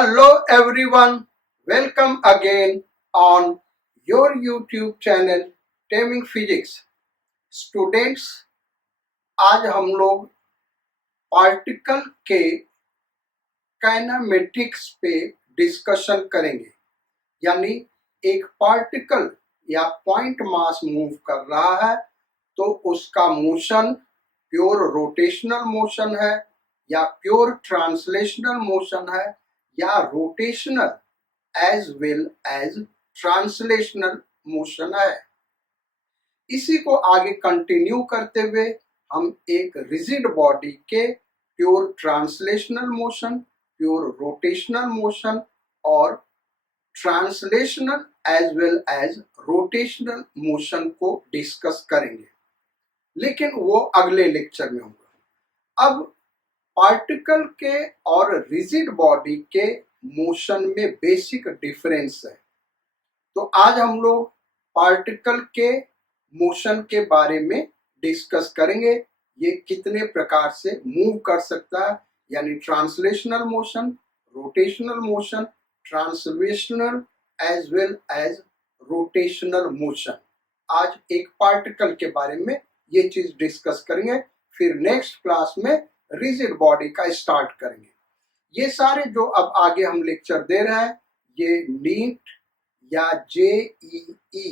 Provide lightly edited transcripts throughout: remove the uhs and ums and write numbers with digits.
Hello everyone, welcome again on your YouTube channel Taming Physics. Students, आज हम लोग particle के काइनेमेटिक्स पे डिस्कशन करेंगे। यानी एक पार्टिकल या पॉइंट मास मूव कर रहा है तो उसका मोशन प्योर रोटेशनल मोशन है या प्योर ट्रांसलेशनल मोशन है या rotational as well as translational motion है। इसी को आगे कंटिन्यू करते हुए हम एक रिजिड बॉडी के pure translational motion, pure rotational motion और translational as well as rotational motion को डिस्कस करेंगे, लेकिन वो अगले लेक्चर में होगा। अब पार्टिकल के और रिजिड बॉडी के मोशन में बेसिक डिफरेंस है, तो आज हम लोग पार्टिकल के मोशन के बारे में डिस्कस करेंगे। ये कितने प्रकार से मूव कर सकता है, यानी translational motion, rotational motion, translational as well as rotational motion. आज एक पार्टिकल के बारे में ये चीज डिस्कस करेंगे, फिर नेक्स्ट क्लास में रिजिड बॉडी का स्टार्ट करेंगे। ये सारे जो अब आगे हम लेक्चर दे रहे हैं ये नीट या JEE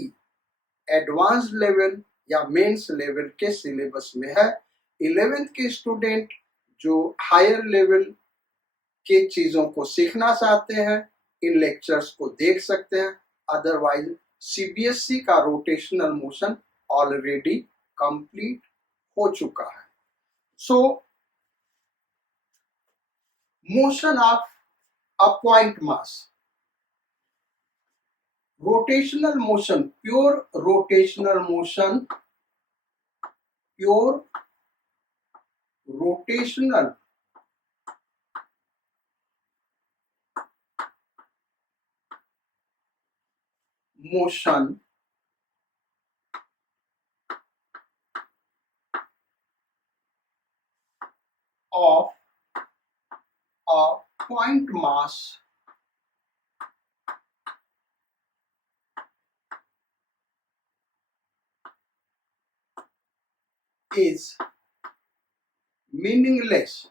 एडवांस लेवल या मेंस लेवल के सिलेबस में है। 11th के स्टूडेंट जो हायर लेवल के चीजों को सीखना चाहते हैं इन लेक्चर्स को देख सकते हैं, अदरवाइज CBSE का रोटेशनल मोशन ऑलरेडी कंप्लीट हो चुका है। सो motion of a point mass, rotational motion, pure rotational motion, pure rotational motion of a point mass is meaningless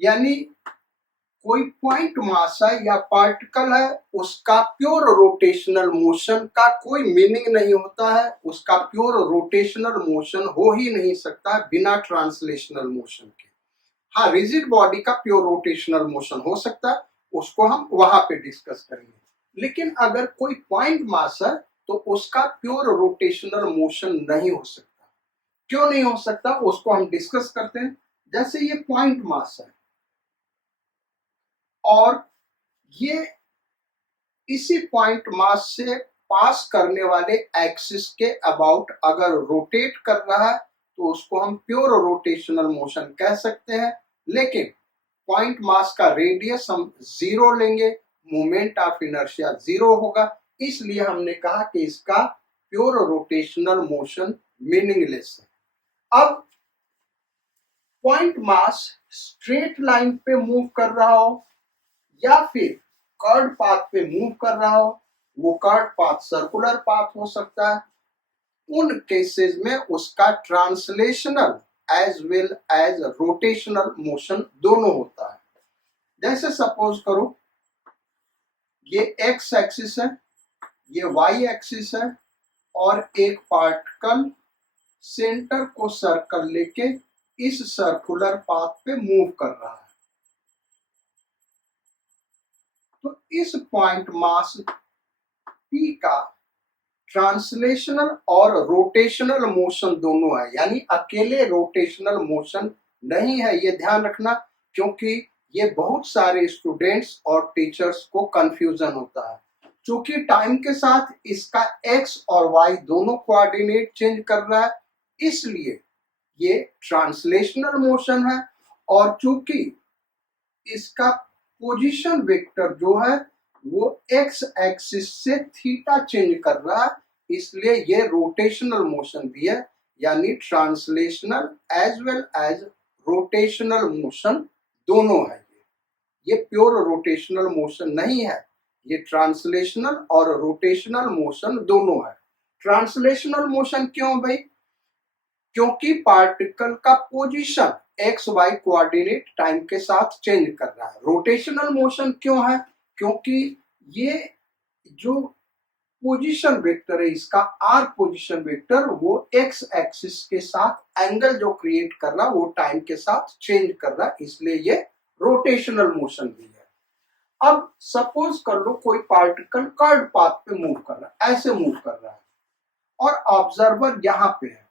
यानी कोई पॉइंट मास है या पार्टिकल है, उसका प्योर रोटेशनल मोशन का कोई मीनिंग नहीं होता है, उसका प्योर रोटेशनल मोशन हो ही नहीं सकता बिना ट्रांसलेशनल मोशन के। हाँ, रिजिड बॉडी का प्योर रोटेशनल मोशन हो सकता है, उसको हम वहां पे डिस्कस करेंगे। लेकिन अगर कोई पॉइंट मास है तो उसका प्योर रोटेशनल मोशन नहीं हो सकता। क्यों नहीं हो सकता उसको हम डिस्कस करते हैं। जैसे ये पॉइंट मास है और ये इसी पॉइंट मास से पास करने वाले एक्सिस के अबाउट अगर रोटेट कर रहा है तो उसको हम प्योर रोटेशनल मोशन कह सकते हैं। लेकिन पॉइंट मास का रेडियस हम 0 लेंगे, मोमेंट ऑफ इनर्शिया 0 होगा, इसलिए हमने कहा कि इसका प्योर रोटेशनल मोशन मीनिंगलेस है। अब पॉइंट मास स्ट्रेट लाइन पे मूव कर रहा हो या फिर कर्व पाथ पे मूव कर रहा हो, वो कर्व पाथ सर्कुलर पाथ हो सकता है, उन केसेस में उसका translational as well as rotational motion दोनों होता है। जैसे सपोज करो ये एक्स एक्सिस है, ये वाई एक्सिस है और एक पार्टिकल सेंटर को सर्कल लेके इस सर्कुलर पाथ पे मूव कर रहा है। तो इस पॉइंट मास P का ट्रांसलेशनल और रोटेशनल मोशन दोनों है, यानी अकेले रोटेशनल मोशन नहीं है, ये ध्यान रखना, क्योंकि ये बहुत सारे स्टूडेंट्स और टीचर्स को कंफ्यूजन होता है। क्योंकि टाइम के साथ इसका x और y दोनों कोऑर्डिनेट चेंज कर रहा है, इसलिए ये ट्रांसलेशनल मोशन है। और चूंकि इसका पोजीशन वेक्टर जो है वो x एक्सिस से थीटा चेंज कर रहा है, इसलिए ये रोटेशनल मोशन भी है, यानी translational as well as rotational motion दोनों है। ये प्योर रोटेशनल मोशन नहीं है, ये ट्रांसलेशनल और रोटेशनल मोशन दोनों है। ट्रांसलेशनल मोशन क्यों भाई? क्योंकि पार्टिकल का position x y coordinate time के साथ चेंज कर रहा है। रोटेशनल मोशन क्यों है? क्योंकि ये जो पोजीशन वेक्टर है, इसका आर पोजीशन वेक्टर, वो एक्स एक्सिस के साथ एंगल जो क्रिएट कर रहा है वो टाइम के साथ चेंज कर रहा है, इसलिए ये रोटेशनल मोशन भी है। अब सपोज कर लो कोई पार्टिकल कर्व पाथ पे मूव कर रहा है, ऐसे मूव कर रहा है और ऑब्जर्वर यहां पे है,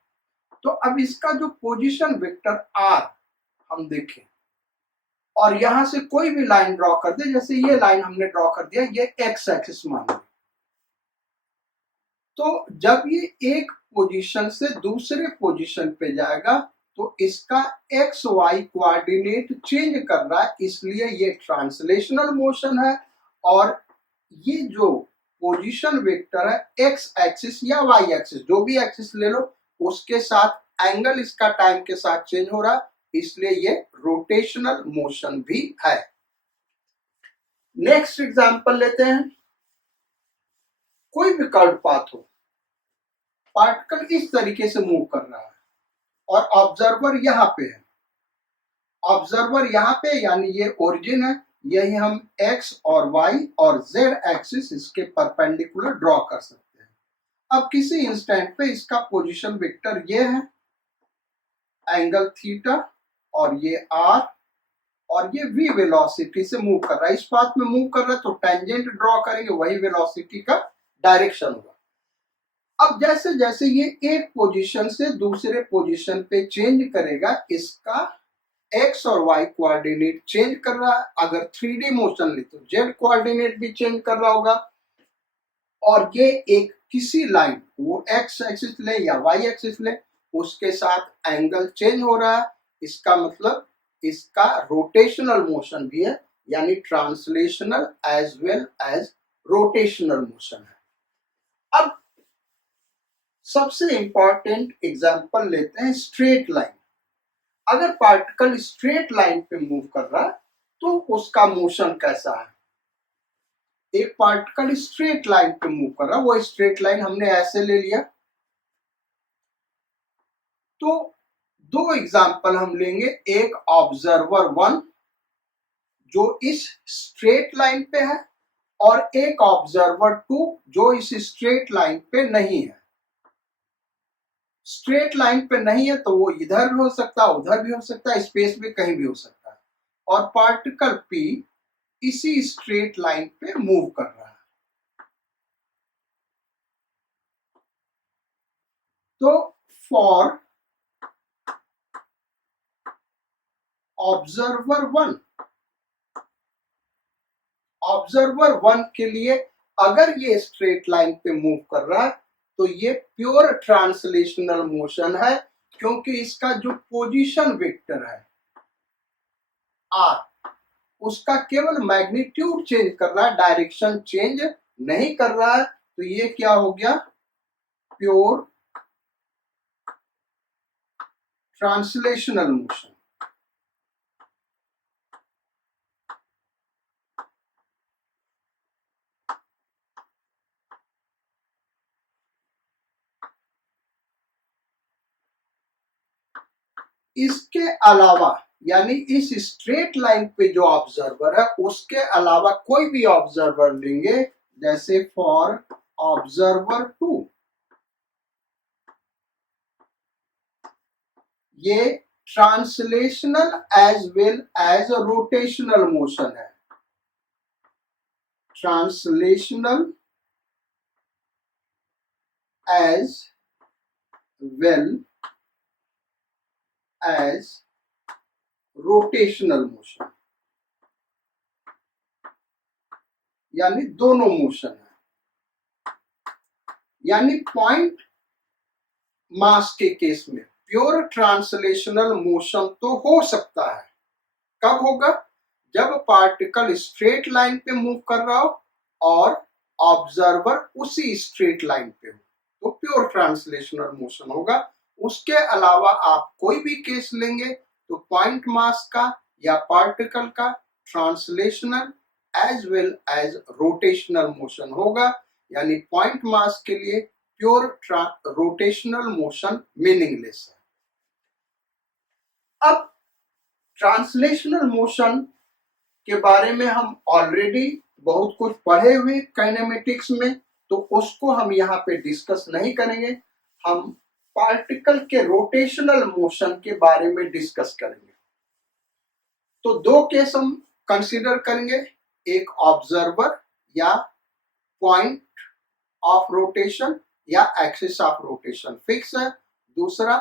तो अब इसका जो पोजीशन वेक्टर आर हम देखें और यहां से कोई भी लाइन ड्रॉ कर दे, जैसे ये लाइन हमने ड्रॉ कर दिया, ये एक्स एक्सिस मान लो, तो जब ये एक पोजीशन से दूसरे पोजीशन पे जाएगा तो इसका एक्स वाई कोऑर्डिनेट चेंज कर रहा है, इसलिए ये ट्रांसलेशनल मोशन है। और ये जो पोजीशन वेक्टर है एक्स एक्सिस या वाई एक्सिस, जो भी एक्सिस ले लो, उसके साथ एंगल इसका टाइम के साथ चेंज हो रहा है, इसलिए ये रोटेशनल मोशन भी है। नेक्स्ट एग्जांपल लेते हैं। कोई भी कर्व पाथ हो, पार्टिकल इस तरीके से मूव कर रहा है और ऑब्जर्वर यहां पे है। ऑब्जर्वर यहां पे यानी ये ओरिजिन है, यही हम एक्स और वाई और जेड एक्सिस इसके परपेंडिकुलर ड्रॉ कर सकते हैं। अब किसी इंस्टेंट पे इसका पोजीशन वेक्टर ये है, एंगल थीटा, और ये आर, और ये v वेलोसिटी से मूव कर रहा है। इस पाथ में मूव कर रहा है तो टेंजेंट ड्रॉ करेंगे, वही वेलोसिटी का डायरेक्शन होगा। अब जैसे जैसे ये एक पोजीशन से दूसरे पोजीशन पे चेंज करेगा, इसका एक्स और वाई कोऑर्डिनेट चेंज कर रहा है। अगर 3D मोशन ले तो जेड कोऑर्डिनेट भी चेंज कर रहा होगा। और ये एक किसी लाइन, वो एक्स एक्सिस ले या वाई एक्सिस ले, उसके साथ एंगल चेंज हो रहा है, इसका मतलब इसका रोटेशनल मोशन भी है, यानी translational as well as rotational motion है। अब सबसे इंपॉर्टेंट एग्जांपल लेते हैं स्ट्रेट लाइन। अगर पार्टिकल स्ट्रेट लाइन पे मूव कर रहा है तो उसका मोशन कैसा है? एक पार्टिकल स्ट्रेट लाइन पे मूव कर रहा है, वो स्ट्रेट लाइन हमने ऐसे ले लिया, तो दो एग्जांपल हम लेंगे। एक ऑब्जर्वर 1 जो इस स्ट्रेट लाइन पे है, और एक ऑब्जर्वर 2 जो इस स्ट्रेट लाइन पे नहीं है। स्ट्रेट लाइन पे नहीं है तो वो इधर भी हो सकता है, उधर भी हो सकता है, स्पेस में कहीं भी हो सकता है। और पार्टिकल P इसी स्ट्रेट लाइन पे मूव कर रहा है। तो फॉर ऑब्जर्वर 1, ऑब्जर्वर 1 के लिए अगर ये स्ट्रेट लाइन पे मूव कर रहा है तो ये प्योर ट्रांसलेशनल मोशन है, क्योंकि इसका जो पोजीशन वेक्टर है आर, उसका केवल मैग्नीट्यूड चेंज कर रहा है, डायरेक्शन चेंज नहीं कर रहा है। तो ये क्या हो गया? Pure translational motion. इसके अलावा, यानी इस स्ट्रेट लाइन पे जो ऑब्जर्वर है उसके अलावा कोई भी ऑब्जर्वर लेंगे, जैसे फॉर ऑब्जर्वर 2, ये translational as well as rotational motion है। Translational as well as rotational motion, यानी दोनों मोशन है। यानी पॉइंट मास के केस में प्योर ट्रांसलेशनल मोशन तो हो सकता है। कब होगा? जब पार्टिकल स्ट्रेट लाइन पे मूव कर रहा हो और ऑब्जर्वर उसी स्ट्रेट लाइन पे हो, तो प्योर ट्रांसलेशनल मोशन होगा। उसके अलावा आप कोई भी केस लेंगे तो पॉइंट मास का या पार्टिकल का translational as well as rotational motion होगा, यानी पॉइंट मास के लिए प्योर रोटेशनल मोशन मीनिंगलेस है। अब ट्रांसलेशनल मोशन के बारे में हम ऑलरेडी बहुत कुछ पढ़े हुए काइनेमेटिक्स में, तो उसको हम यहाँ पे डिस्कस नहीं करेंगे। हम पार्टिकल के रोटेशनल मोशन के बारे में डिस्कस करेंगे। तो दो केस हम कंसीडर करेंगे, एक ऑब्जर्वर या पॉइंट ऑफ रोटेशन या एक्सिस ऑफ रोटेशन फिक्स है, दूसरा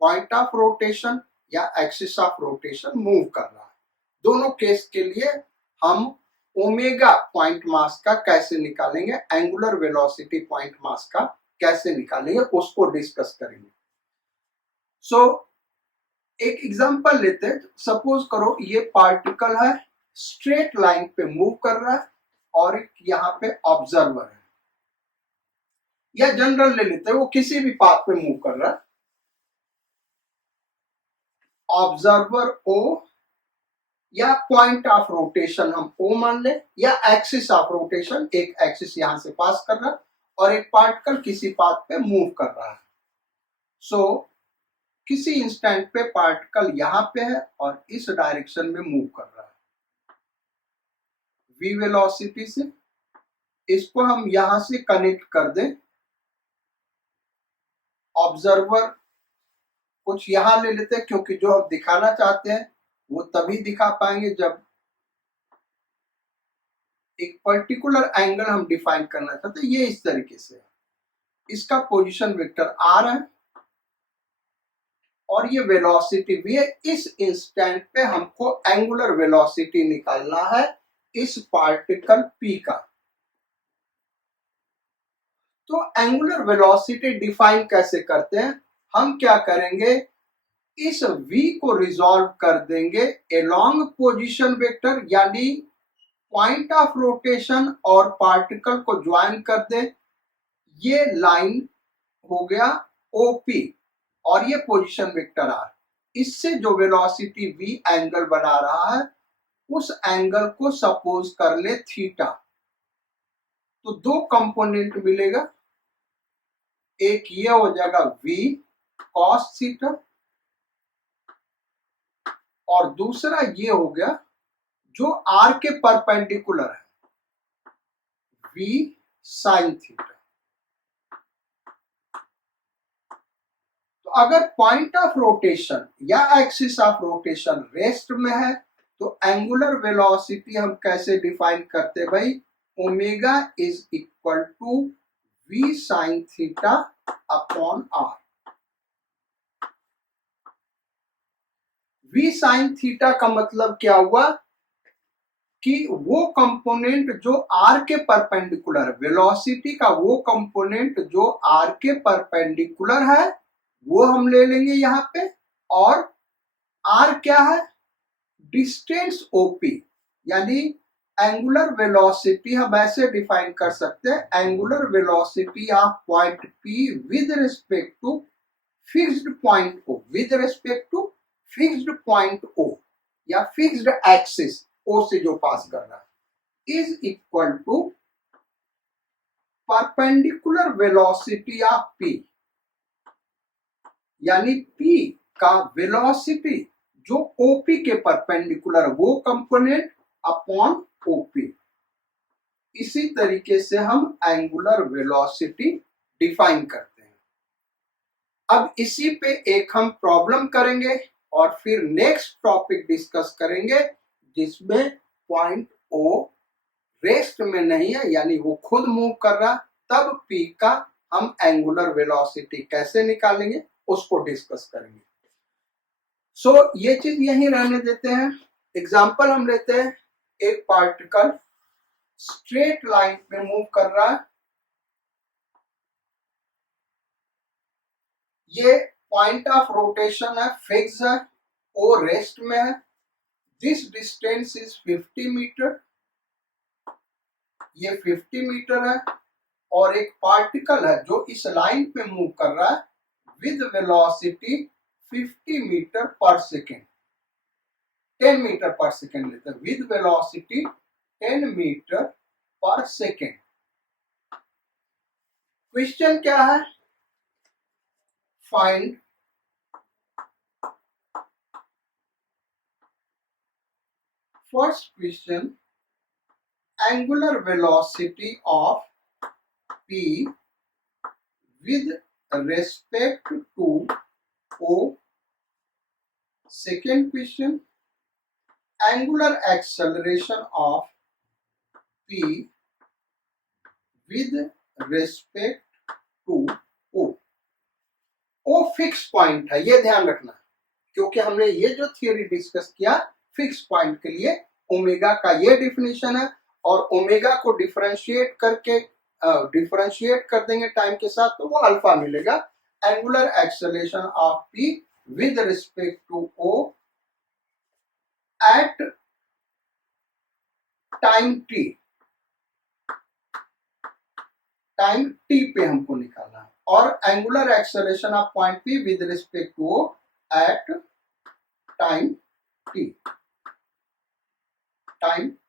पॉइंट ऑफ रोटेशन या एक्सिस ऑफ रोटेशन मूव कर रहा है। दोनों केस के लिए हम ओमेगा पॉइंट मास का कैसे निकालेंगे, एंगुलर वेलोसिटी पॉइंट मास का कैसे निकालेंगे, उसको डिस्कस करेंगे। सो एक एग्जांपल लेते हैं। सपोज करो ये पार्टिकल है, स्ट्रेट लाइन पे मूव कर रहा है और यहाँ पे ऑब्जर्वर है, या जनरल ले लेते हैं, वो किसी भी पाथ पे मूव कर रहा है। ऑब्जर्वर ओ या पॉइंट ऑफ रोटेशन हम ओ मान ले, या एक्सिस ऑफ रोटेशन, एक एक्सिस यहां से पास कर रहा है और एक पार्टिकल किसी पाथ पे मूव कर रहा है। सो किसी इंस्टेंट पे पार्टिकल यहां पे है और इस डायरेक्शन में मूव कर रहा है v वेलोसिटी से। इसको हम यहां से कनेक्ट कर दें, ऑब्जर्वर कुछ यहां ले लेते हैं, क्योंकि जो हम दिखाना चाहते हैं वो तभी दिखा पाएंगे जब एक पर्टिकुलर एंगल हम डिफाइन करना चाहते हैं। ये इस तरीके से है, इसका पोजीशन वेक्टर r है और ये वेलोसिटी भी है। इस इंस्टेंट पे हमको एंगुलर वेलोसिटी निकालना है इस पार्टिकल p का। तो एंगुलर वेलोसिटी डिफाइन कैसे करते हैं, हम क्या करेंगे, इस v को रिजॉल्व कर देंगे अलोंग पोजीशन वेक्टर, यानी पॉइंट ऑफ रोटेशन और पार्टिकल को ज्वाइन कर दे। ये लाइन हो गया OP और ये पोजीशन वेक्टर r। इससे जो वेलोसिटी v एंगल बना रहा है उस एंगल को सपोज कर ले थीटा। तो दो कंपोनेंट मिलेगा, एक ये हो जाएगा v cos थीटा और दूसरा ये हो गया जो r के परपेंडिकुलर है v sin थीटा। तो अगर पॉइंट ऑफ रोटेशन या एक्सिस ऑफ रोटेशन रेस्ट में है तो एंगुलर वेलोसिटी हम कैसे डिफाइन करते भाई, omega is equal to v sin theta upon r। v sin theta का मतलब क्या हुआ कि वो कंपोनेंट जो r के परपेंडिकुलर, वेलोसिटी का वो कंपोनेंट जो r के परपेंडिकुलर है वो हम ले लेंगे यहाँ पे, और r क्या है, डिस्टेंस OP, यानी एंगुलर वेलोसिटी हम ऐसे डिफाइन कर सकते हैं, angular velocity of point P with respect to fixed point O, with respect to fixed point O या फिक्स्ड एक्सिस O से जो पास कर रहा है, is equal to perpendicular velocity of P, यानी P का वेलोसिटी जो OP के परपेंडिकुलर वो कंपोनेंट अपॉन OP। इसी तरीके से हम एंगुलर वेलोसिटी डिफाइन करते हैं। अब इसी पे एक हम प्रॉब्लम करेंगे और फिर नेक्स्ट टॉपिक डिस्कस करेंगे जिसमें पॉइंट O रेस्ट में नहीं है, यानी वो खुद मूव कर रहा, तब P का हम एंगुलर वेलोसिटी कैसे निकालेंगे उसको डिस्कस करेंगे। सो ये चीज यहीं रहने देते हैं। एग्जाम्पल हम लेते हैं, एक पार्टिकल स्ट्रेट लाइन पे मूव कर रहा है, ये पॉइंट ऑफ रोटेशन है, फिक्स है, O रेस्ट में है, दिस डिस्टेंस इज 50 मीटर, ये 50 मीटर है और एक पार्टिकल है जो इस लाइन पे मूव कर रहा है with velocity 50 metre per second, 10 metre per second लेते हैं, with velocity 10 metre per second. Question क्या है? Find first question, angular velocity of P with respect to O. Second question, angular acceleration of P with respect to O. O fix point है, ये ध्यान रखना, क्योंकि हमने ये जो थियोरी डिस्कस किया फिक्स पॉइंट के लिए ओमेगा का ये डिफिनेशन है, और ओमेगा को डिफरेंशिएट कर देंगे टाइम के साथ तो वो अल्फा मिलेगा। Angular acceleration of P with respect to O at time t पे हमको निकालना है, और angular acceleration of point P with respect to O at time t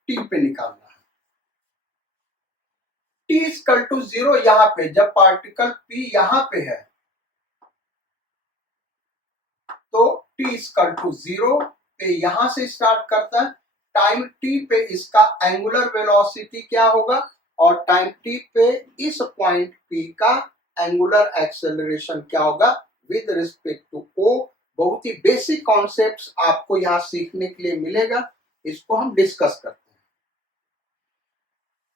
पे निकालना है। टी इक्वल टू 0 यहां पे, जब पार्टिकल पी यहां पे है तो टी इक्वल टू 0 पे यहां से स्टार्ट करता है, टाइम टी पे इसका एंगुलर वेलोसिटी क्या होगा, और टाइम टी पे इस पॉइंट पी का एंगुलर एक्सेलरेशन क्या होगा विद रिस्पेक्ट टू ओ। बहुत ही बेसिक कॉन्सेप्ट्स आपको यहां सीखने के लिए मिलेगा, इसको हम डिस्कस करते हैं।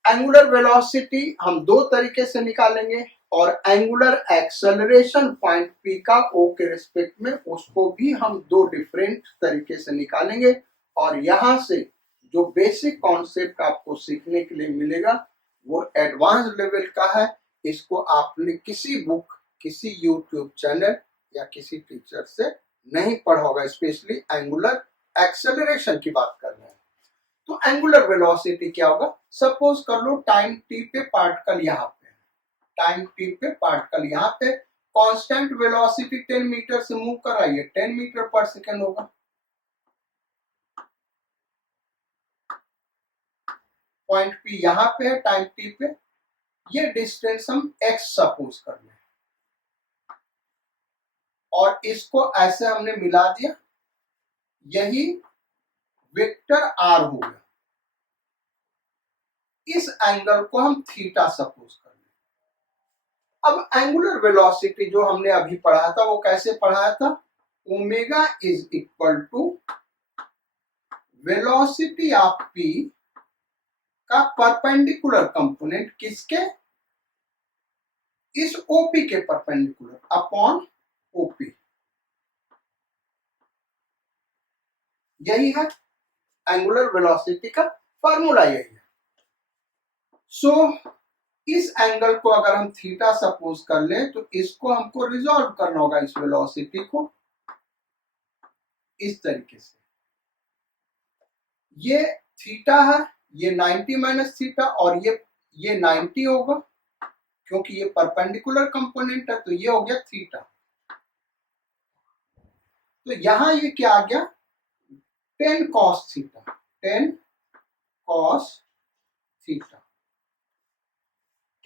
एंगुलर वेलोसिटी हम दो तरीके से निकालेंगे, और एंगुलर एक्सेलरेशन पॉइंट पी का ओ के रिस्पेक्ट में उसको भी हम दो डिफरेंट तरीके से निकालेंगे। और यहां से जो बेसिक कॉन्सेप्ट आपको सीखने के लिए मिलेगा वो एडवांस लेवल का है, इसको आपने किसी बुक, किसी यूट्यूब चैनल या किसी टीचर से नहीं पढ़ा होगा, स्पेशली एंगुलर एक्सेलरेशन की बात कर रहे हैं। तो एंगुलर वेलोसिटी क्या होगा, सपोज कर लो टाइम टी पे पार्टिकल यहाँ पे, टाइम टी पे पार्टिकल यहाँ पे कांस्टेंट वेलोसिटी 10 मीटर से मूव कर रहा है, 10 मीटर पर सेकेंड होगा। पॉइंट पी यहाँ पे है टाइम टी पे, ये डिस्टेंस हम x सपोज कर लें, और इसको ऐसे हमने मिला दिया, यही वेक्टर r हो गया। इस एंगल को हम थीटा सपोज कर लें। अब एंगुलर वेलोसिटी जो हमने अभी पढ़ा था वो कैसे पढ़ाया था, omega is equal to velocity of P का परपेंडिकुलर कंपोनेंट किसके, इस ओपी के परपेंडिकुलर अपॉन ओपी, यही है एंगुलर वेलोसिटी का फॉर्मूला, यही है। सो इस एंगल को अगर हम थीटा सपोज कर लें तो इसको हमको रिजॉल्व करना होगा, इस वेलोसिटी को इस तरीके से, ये थीटा है, ये 90 माइनस थीटा, और ये 90 होगा क्योंकि ये परपेंडिकुलर कंपोनेंट है, तो ये हो गया थीटा। तो यहां ये क्या आ गया 10 cos थीटा, 10 cos थीटा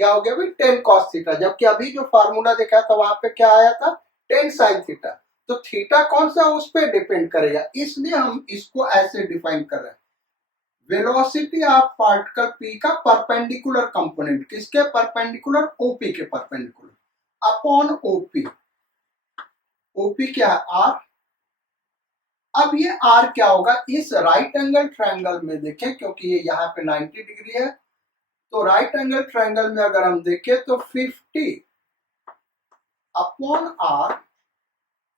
क्या हो गया भाई 10 cos थीटा, जबकि अभी जो फार्मूला देखा था वहां पे क्या आया था 10 sin थीटा। तो थीटा कौन सा उस पर डिपेंड करेगा, इसलिए हम इसको ऐसे डिफाइन कर रहे हैं, वेलोसिटी ऑफ पार्टिकल पी का परपेंडिकुलर कंपोनेंट, किसके परपेंडिकुलर, ओपी के परपेंडिकुलर अपॉन ओपी। ओपी क्या है आर। अब ये आर क्या होगा, इस राइट एंगल ट्रायंगल में देखें, क्योंकि ये यहाँ पे 90 डिग्री है, तो राइट एंगल ट्रायंगल में अगर हम देखें तो 50 upon r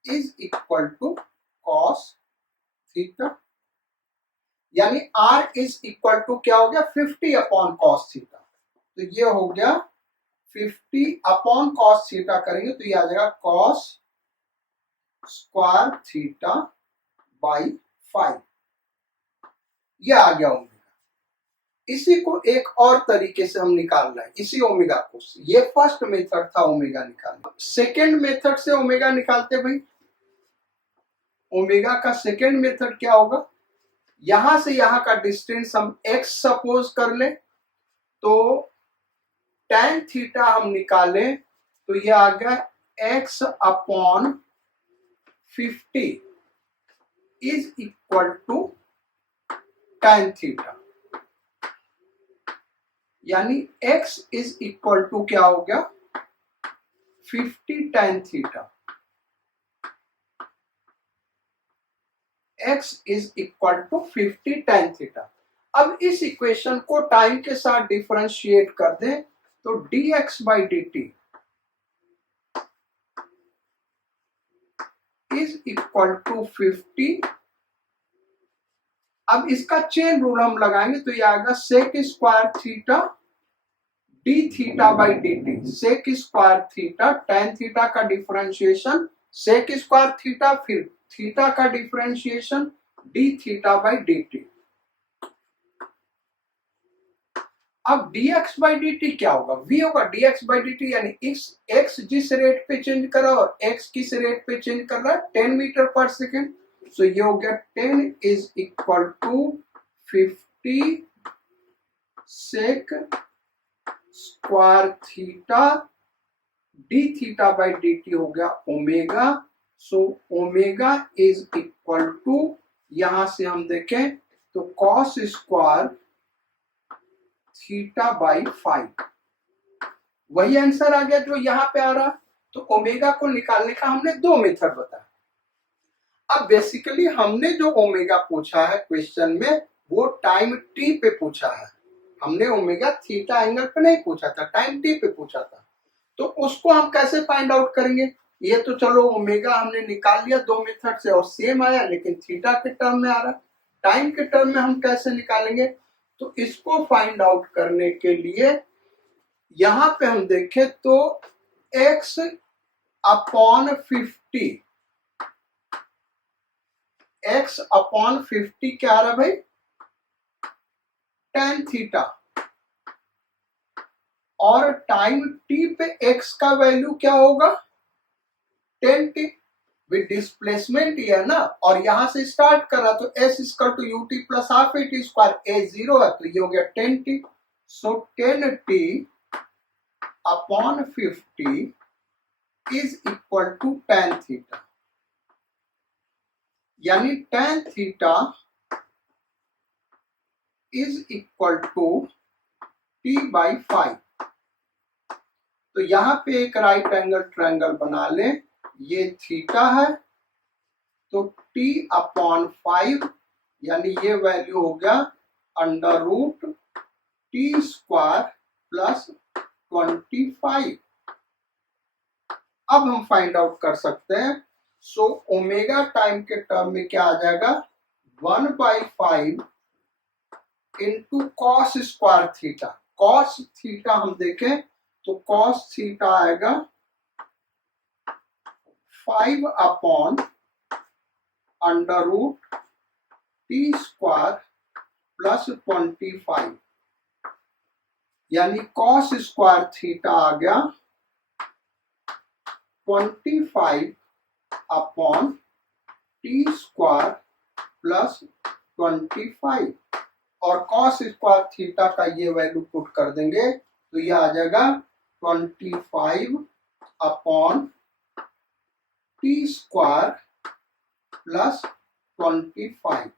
is equal to cos theta, यानी आर इज इक्वल टू क्या हो गया 50 अपॉन कॉस थीटा। तो ये हो गया 50 अपॉन कॉस थीटा, करेंगे तो ये आ जाएगा कॉस स्क्वायर थीटा बाई 5, ये आ गया ओमेगा। इसी को एक और तरीके से हम निकाल रहे हैं, इसी ओमेगा को। ये फर्स्ट मेथड था ओमेगा निकालना। सेकेंड मेथड से ओमेगा निकालते भाई। ओमेगा का सेकेंड मेथड क्या होगा, यहां से यहां का डिस्टेंस हम x सपोज कर ले, तो tan थीटा हम निकाले तो ये आ गया x upon 50 is equal to tan theta, यानी x इज इक्वल टू क्या हो गया 50 tan theta. x is equal to 50 tan theta. अब इस इक्वेशन को टाइम के साथ डिफरेंशिएट कर दें तो dx by dt is equal to 50। अब इसका चेन रूल हम लगाएंगे तो ये आएगा sec square theta d theta by D t. Sec square theta tan theta का डिफरेंशिएशन सेक स्क्वायर थीटा, फिर थीटा का differentiation d theta by D t. अब dx बाई डी टी क्या होगा, v होगा dx बाई डी टी, यानी x जिस rate पे चेंज कर रहा है और x किस रेट पे चेंज कर रहा है 10 मीटर पर सेकेंड। सो ये हो गया 10 is equal to 50 sec square theta d theta by D t हो गया omega. So omega is equal to, यहां से हम देखें तो कॉस स्क्वायर थीटा बाई 5, वही आंसर आ गया जो यहां पे आ रहा। तो ओमेगा को निकालने का हमने दो मेथड बताया। अब बेसिकली हमने जो ओमेगा पूछा है क्वेश्चन में वो टाइम टी पे पूछा है, हमने ओमेगा थीटा एंगल पे नहीं पूछा था, टाइम टी पे पूछा था। तो उसको हम कैसे फाइंड आउट करेंगे, ये तो चलो ओमेगा हमने निकाल लिया दो मेथड से और सेम आया, लेकिन थीटा के टर्म में आ रहा, टाइम के टर्म में हम कैसे निकालेंगे। तो इसको फाइंड आउट करने के लिए यहां पे हम देखें तो x अपॉन 50, x अपॉन 50 क्या आ रहा भाई tan थीटा, और टाइम t पे x का वैल्यू क्या होगा 10t, विद डिस्प्लेसमेंट ये है ना, और यहां से स्टार्ट कर रहा तो s equal to ut plus half a t square, a 0 है तो ये हो गया 10t। So 10t upon 50 is equal to tan theta, यानी tan theta is equal to t by 5। तो यहां पे एक राइट एंगल ट्रायंगल बना लें, ये थीटा है तो t अपॉन 5, यानी ये वैल्यू हो गया under root t square plus 25। अब हम फाइंड आउट कर सकते हैं। सो ओमेगा टाइम के टर्म में क्या आ जाएगा 1/5 into cos square theta. Cos theta हम देखें तो कॉस थीटा आएगा 5 upon under root t square plus 25, यानी कॉस स्क्वायर थीटा आ गया 25 अपॉन टी स्क्वायर प्लस 25, और कॉस स्क्वायर थीटा का ये वैल्यू पुट कर देंगे तो ये आ जाएगा 25 अपॉन टी स्क्वायर प्लस 25,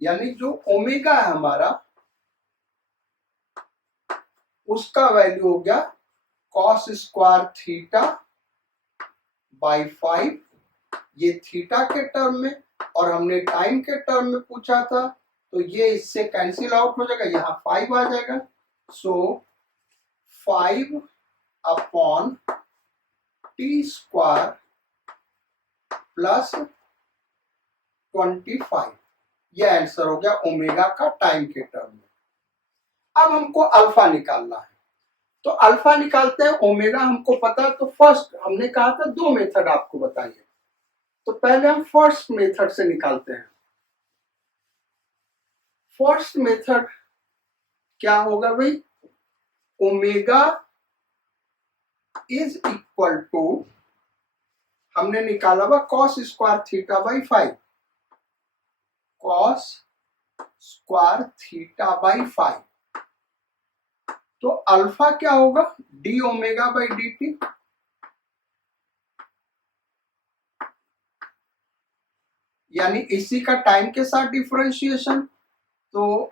यानी जो ओमेगा है हमारा उसका वैल्यू हो गया कॉस स्क्वायर थीटा बाई 5, ये थीटा के टर्म में, और हमने टाइम के टर्म में पूछा था तो ये इससे कैंसिल आउट हो जाएगा, यहाँ 5 आ जाएगा। सो 5 अपॉन टी स्क्वायर प्लस 25, ये आंसर हो गया ओमेगा का टाइम के टर्म में। अब हमको अल्फा निकालना है, तो अल्फा निकालते हैं। ओमेगा हमको पता है, तो फर्स्ट हमने कहा था दो मेथड आपको बताइए, तो पहले हम फर्स्ट मेथड से निकालते हैं। फर्स्ट मेथड क्या होगा भाई, ओमेगा इज इक्वल टू, हमने निकाला हुआ cos square theta by 5, cos square theta by 5, तो अल्फा क्या होगा, D omega by D T, यानी इसी का टाइम के साथ डिफरेंशिएशन, तो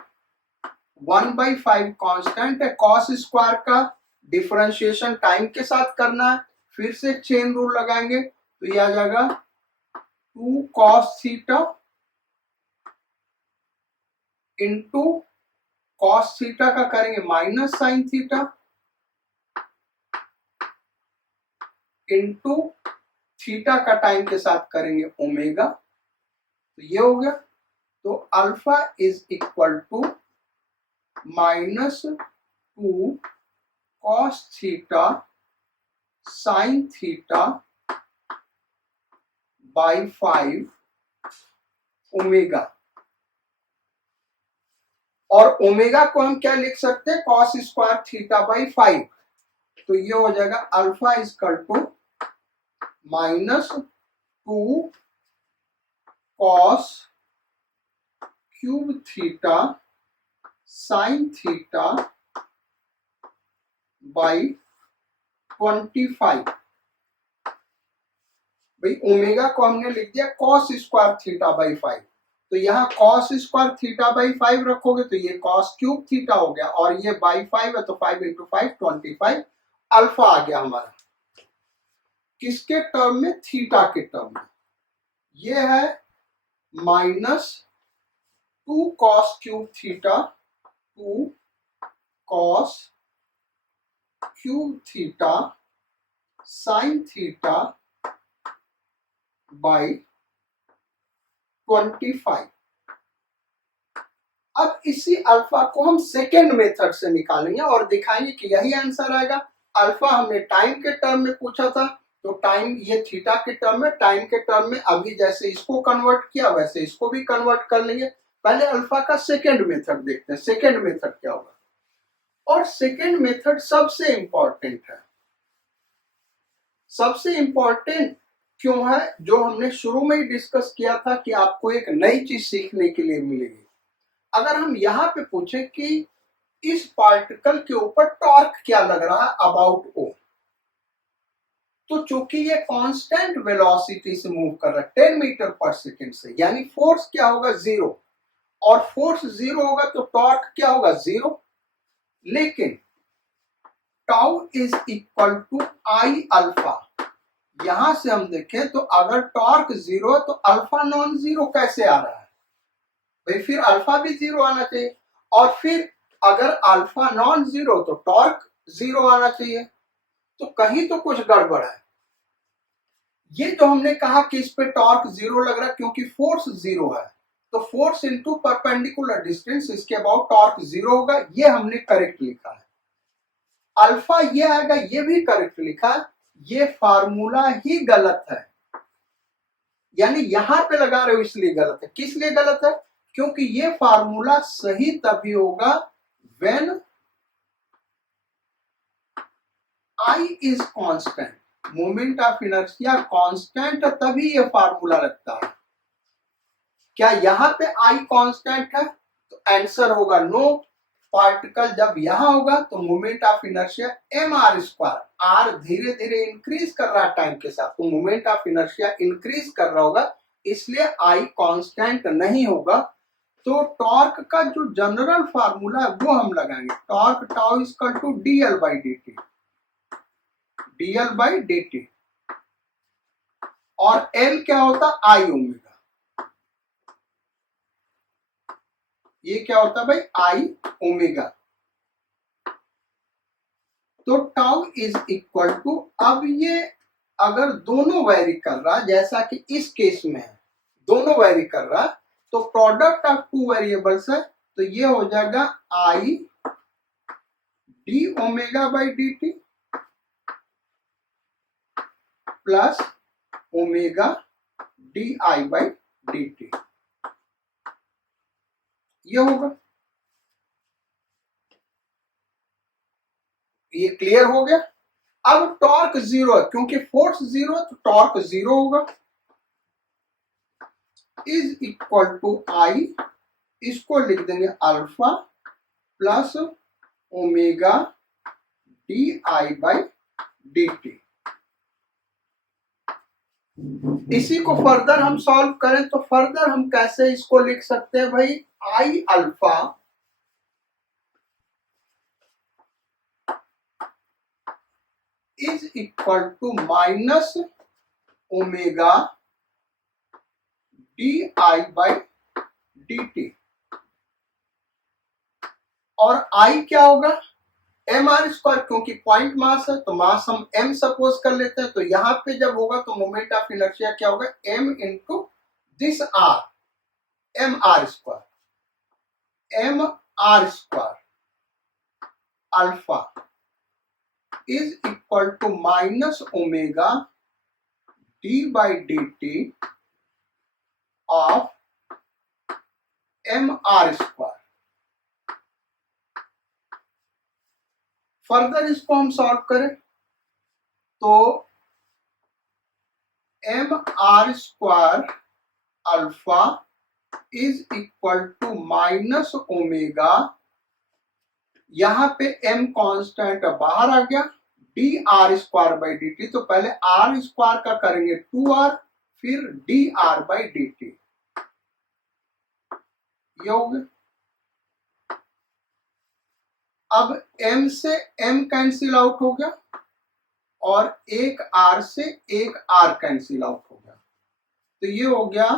1/5 कांस्टेंट है, कॉस स्क्वायर का डिफरेंशिएशन टाइम के साथ करना है, फिर से चेन रूल लगाएंगे तो ये आ जाएगा 2 cos theta into cos theta का करेंगे minus sine theta into theta का टाइम के साथ करेंगे ओमेगा, तो ये हो गया। तो alpha is equal to -2 cos theta sine theta by 5 omega, और ओमेगा को हम क्या लिख सकते हैं, कॉस स्क्वायर थीटा बाई 5, तो ये हो जाएगा alpha is equal to -2 cos cube theta sine theta by 25। भाई ओमेगा को हमने लिख दिया कॉस स्क्वायर थीटा बाई 5, तो यहाँ कॉस स्क्वायर थीटा बाई 5 रखोगे तो ये कॉस क्यूब थीटा हो गया, और ये बाई 5 है तो 5 इंटू 5 25 अल्फा आ गया हमारा। किसके टर्म में, थीटा के टर्म में। ये है -2 cos cube theta 2 cos cube theta sine theta by 25। अब इसी अल्फा को हम सेकेंड मेथड से निकालेंगे और दिखाएंगे कि यही आंसर आएगा। अल्फा हमने टाइम के टर्म में पूछा था, तो टाइम ये थीटा के टर्म में, टाइम के टर्म में अभी जैसे इसको कन्वर्ट किया वैसे इसको भी कन्वर्ट कर लेंगे। पहले अल्फा का सेकेंड मेथड देखते हैं, सेकेंड मेथड क्या होगा। और सेकेंड मेथड सबसे इंपॉर्टेंट है। सबसे इंपॉर्टेंट क्यों है, जो हमने शुरू में ही डिस्कस किया था कि आपको एक नई चीज सीखने के लिए मिलेगी। अगर हम यहाँ पे पूछे कि इस पार्टिकल के ऊपर टॉर्क क्या लग रहा है अबाउट ओ, तो चूंकि ये कांस्टेंट वेलोसिटी से मूव कर रहा है 10 मीटर पर सेकेंड से, यानी फोर्स क्या होगा, 0, और फोर्स 0 होगा तो टॉर्क क्या होगा, 0। लेकिन tau is equal to I alpha, यहां से हम देखें तो अगर टॉर्क 0 है तो अल्फा नॉन 0 कैसे आ रहा है, भाई फिर अल्फा भी 0 आना चाहिए, और फिर अगर अल्फा नॉन 0 तो टॉर्क 0 आना चाहिए, तो कहीं तो कुछ गड़बड़ है। ये जो हमने कहा कि इस पे टॉर्क 0 लग रहा है क्योंकि फोर्स 0 है, तो फोर्स इनटू परपेंडिकुलर डिस्टेंस, इसके अबाउट टॉर्क 0 होगा, ये हमने करेक्ट लिखा है। अल्फा ये आएगा, ये भी करेक्ट लिखा है, ये फार्मूला ही गलत है, यानी यहां पे लगा रहे हो इसलिए गलत है। किस लिए गलत है, क्योंकि ये फार्मूला सही तभी होगा when I is constant, moment of inertia constant, तभी ये फार्मूला लगता है। क्या यहां पे I कांस्टेंट है, तो आंसर होगा नो। पार्टिकल जब यहां होगा तो moment of inertia mr², r धीरे धीरे इंक्रीज कर रहा है टाइम के साथ, तो मोमेंट ऑफ इनर्शिया इंक्रीज कर रहा होगा, इसलिए I कांस्टेंट नहीं होगा। तो टॉर्क का जो जनरल फार्मूला है वो हम लगाएंगे, torque tau is equal to dl by dt, dl by dt, और L क्या होता, I ओमेगा, ये क्या होता है भाई, I ओमेगा। तो टाउ इज इक्वल टू, अब ये अगर दोनों वेरी कर रहा, जैसा कि इस केस में है दोनों वेरी कर रहा, तो प्रोडक्ट ऑफ टू वेरिएबल्स है, तो ये हो जाएगा I D omega by D T plus omega d I by D t, ये होगा। ये क्लियर हो गया। अब टॉर्क जीरो है, क्योंकि फोर्स जीरो है तो टॉर्क जीरो होगा, इज इक्वल टू आई, इसको लिख देंगे alpha plus omega d I by D T. इसी को फर्दर हम सॉल्व करें तो फर्दर हम कैसे इसको लिख सकते हैं भाई, I alpha is equal to minus omega d I by D t, और आई क्या होगा, एम आर स्क्वायर, क्योंकि पॉइंट मास है तो मास हम एम सपोज कर लेते हैं, तो यहां पे जब होगा तो मोमेंट ऑफ इनर्शिया क्या होगा, m into this r, m r square alpha is equal to minus omega d by D t of m r square. Further इसको हम सॉल्व करें तो m r square alpha is equal to minus omega, यहां पे m constant बाहर आ गया, d r square by D t, तो पहले आर स्क्वायर का करेंगे 2r, फिर d are by D t, ये हो गया। अब m से m कैंसिल आउट हो गया और एक r से एक r कैंसिल आउट हो गया, तो ये हो गया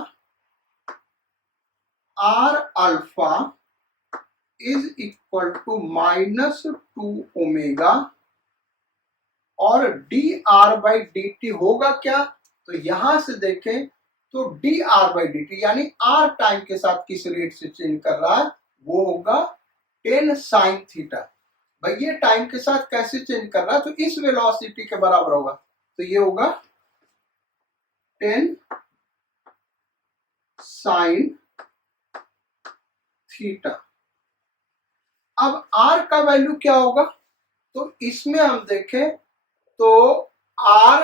r alpha is equal to minus 2 omega, और D are by D T होगा क्या, तो यहां से देखें तो D are by D T यानी r टाइम के साथ किस रेट से चेंज कर रहा है, वो होगा 10 साइन थीटा। भाई ये टाइम के साथ कैसे चेंज कर रहा है, तो इस वेलोसिटी के बराबर होगा, तो ये होगा 10 साइन थीटा। अब r का वैल्यू क्या होगा, तो इसमें हम देखें तो r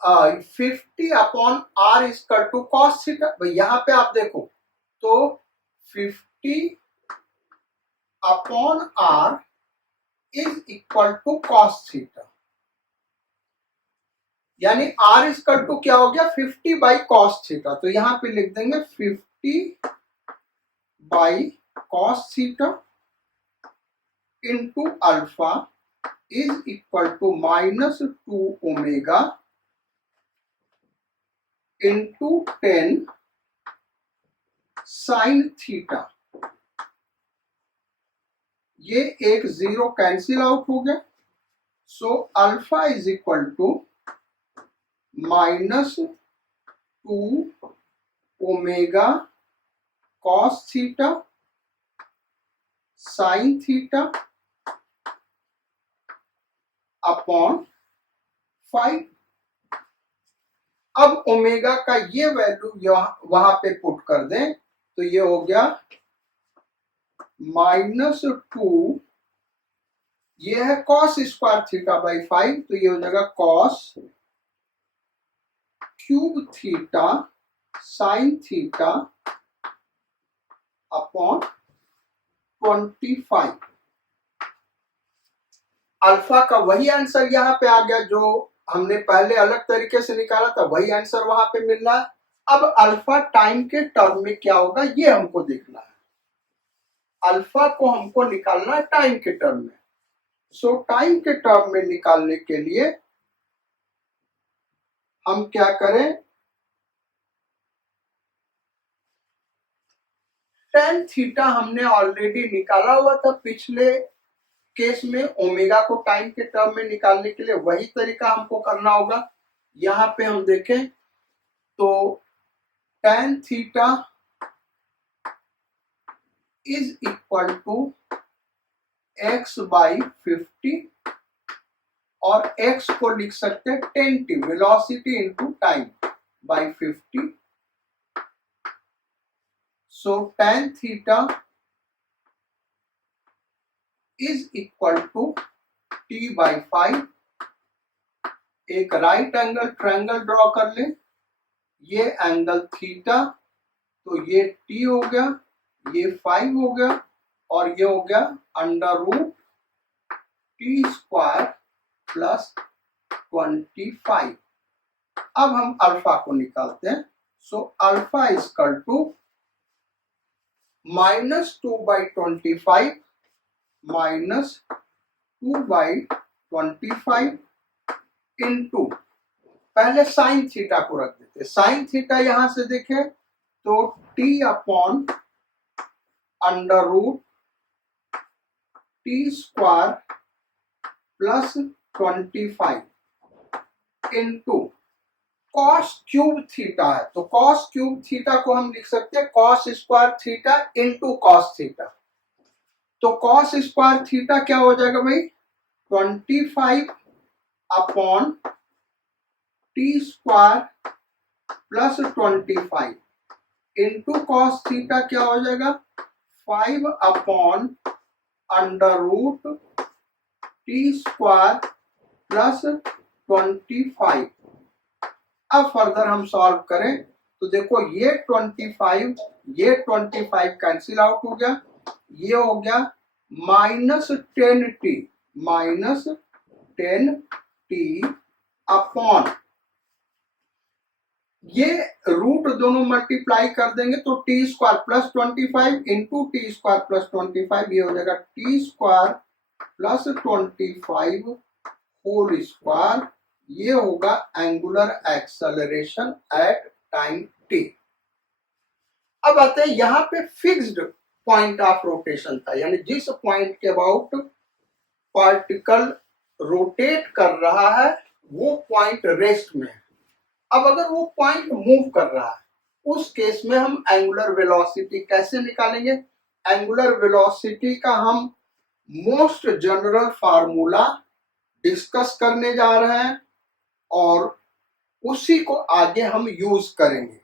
50 upon r equal to cos theta. भाई यहां पे आप देखो तो 50 upon r is equal to cos theta, यानी r इक्वल टू क्या हो गया 50 बाई कॉस थीटा, तो यहां पे लिख देंगे 50 by cos theta into alpha is equal to minus 2 omega into 10 sine theta. ये एक जीरो कैंसिल आउट हो गया, so alpha is equal to minus 2 omega cos theta sine theta upon 5। अब ओमेगा का ये वैल्यू वहां पे पुट कर दें तो ये हो गया माइनस 2, ये है कॉस स्क्वायर थीटा बाई 5, तो ये हो जाएगा cos cube theta sine theta upon 25। Alpha का वही आंसर यहाँ पे आ गया जो हमने पहले अलग तरीके से निकाला था, वही आंसर वहां पे मिल रहा है। अब अल्फा टाइम के टर्म में क्या होगा ये हमको देखना है, अल्फा को हमको निकालना है टाइम के टर्म में। सो टाइम के टर्म में निकालने के लिए हम क्या करें, टेन थीटा हमने ऑलरेडी निकाला हुआ था पिछले केस में, ओमेगा को टाइम के टर्म में निकालने के लिए वही तरीका हमको करना होगा। यहां पे हम देखें तो tan theta is equal to x by 50, और x को लिख सकते हैं 10t, velocity into time by 50। So tan theta is equal to t/5। एक राइट एंगल ट्रायंगल ड्रॉ कर ले, ये एंगल थीटा, तो ये t हो गया, ये 5 हो गया और ये हो गया √t² प्लस 25। अब हम अल्फा को निकालते हैं। So alpha equal to -2/25 -2/25 into, पहले साइन थीटा को रख देते। साइन थीटा यहां से देखें तो t/√t² plus 25 into cos cube theta है, तो कॉस क्यूब थीटा को हम लिख सकते हैं cos square theta into cos theta. तो कॉस स्क्वायर थीटा क्या हो जाएगा भाई, 25/t² plus 25 into cos theta क्या हो जाएगा, 5/√t² प्लस 25। अब फर्दर हम सॉल्व करें तो देखो ये 25 कैंसिल आउट हो गया, ये हो गया -10t अपॉन, ये रूट दोनों मल्टीप्लाई कर देंगे तो t² plus 25 into t² plus 25, ये हो जाएगा t² प्लस 25 होल स्क्वायर। ये होगा angular acceleration at time t। अब आते हैं यहाँ पे फिक्स्ड पॉइंट ऑफ रोटेशन था, यानी जिस पॉइंट के अबाउट पार्टिकल रोटेट कर रहा है वो पॉइंट रेस्ट में है। अब अगर वो पॉइंट मूव कर रहा है उस केस में हम एंगुलर वेलोसिटी कैसे निकालेंगे। एंगुलर वेलोसिटी का हम मोस्ट जनरल फार्मूला डिस्कस करने जा रहे हैं और उसी को आगे हम यूज करेंगे।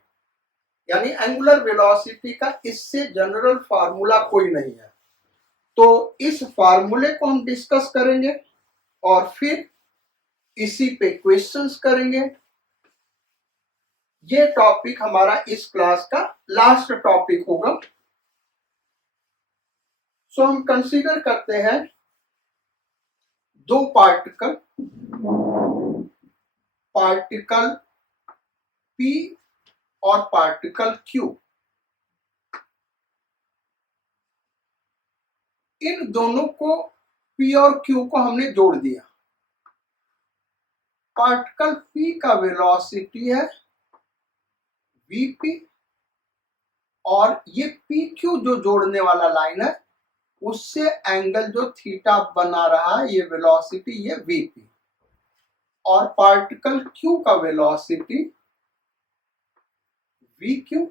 यानी एंगुलर वेलोसिटी का इससे जनरल फार्मूला कोई नहीं है, तो इस फार्मूले को हम डिस्कस करेंगे और फिर इसी पे क्वेश्चंस करेंगे। ये टॉपिक हमारा इस क्लास का लास्ट टॉपिक होगा। सो हम कंसीडर करते हैं दो पार्टिकल P और पार्टिकल Q। इन दोनों को P और Q को हमने जोड़ दिया। पार्टिकल P का वेलोसिटी है Vp और ये PQ जो जोड़ने वाला लाइन है उससे एंगल जो थीटा बना रहा है ये वेलोसिटी, ये Vp। और पार्टिकल Q का वेलोसिटी VQ